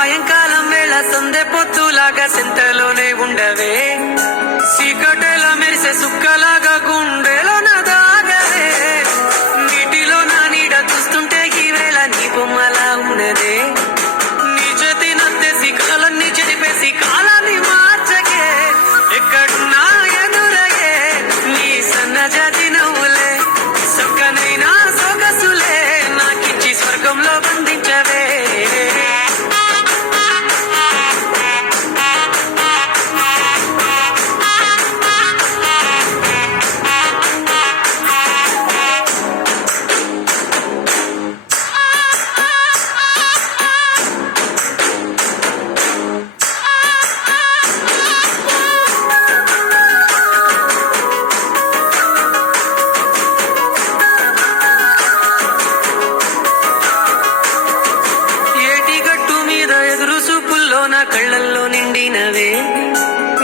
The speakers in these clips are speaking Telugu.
సాయంకాలం వేళ సందె పొత్తులాగా సెంతలోనే ఉండవే, సీకటెల మెరిసే సుక్కలాగా గుండెలో దాగవే, నీటిలో నా నీడ చూస్తుంటే ఈ వేళ నీ బొమ్మలా ఉన్నదే, నీ చేతి నత్తేసి కాలన్నీ చెరిపేసి కాలాన్ని మార్చకే, ఎక్కడున్నా ఎదురయ్యే నీ సన్నజాతి నవ్వులే, సొక్కనైనా సొగసులే నాకిచ్చి స్వర్గంలో బంధించవే. నా కళ్ళల్లో నిండినవే,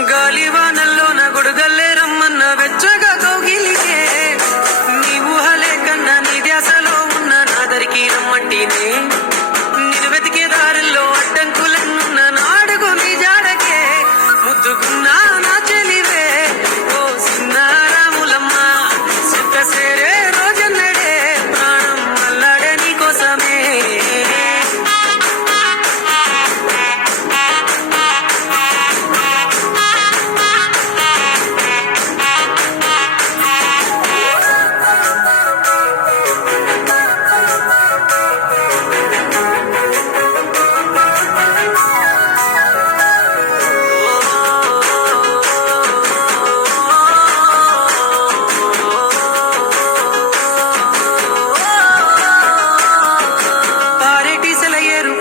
గాలివానల్లో నా గొడుగల్లే రమ్మన్న వెచ్చగా కౌగిలికే, నీ ఊహలే కన్నా నీ ధ్యాసలో ఉన్న నాదరికి రమ్మంటినే, నేను వెతికే దారుల్లో అడ్డంకులన్నున్న నాడుగు నీ జాడకే, ముద్దుకున్నా నా చెలివే ఓ సిన్నారాములమ్మ, సిద్ధ సేరే రోజన్నడే ప్రాణం అల్లాడే నీ కోసమే.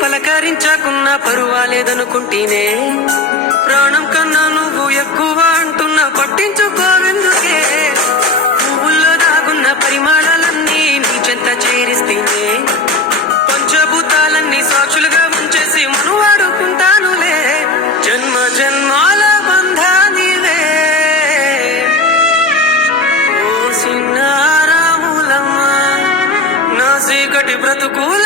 పలకరించకున్నా పరువాలేదనుకుంటేనే, ప్రాణం కన్నా నువ్వు ఎక్కువ అంటున్నా పట్టించుకోవెందుకే, పువ్వుల్లో దాగున్న పరిమాణాలన్నీ నీ చెంత చేరిస్తేనే, పంచభూతాలన్నీ సాక్షులుగా ఉంచేసి మనువాడుకుంటానులే, జన్మ జన్మాల బంధానివే ఓ సిన్నారాములమ్మ, నా సీకటి బ్రతుకుల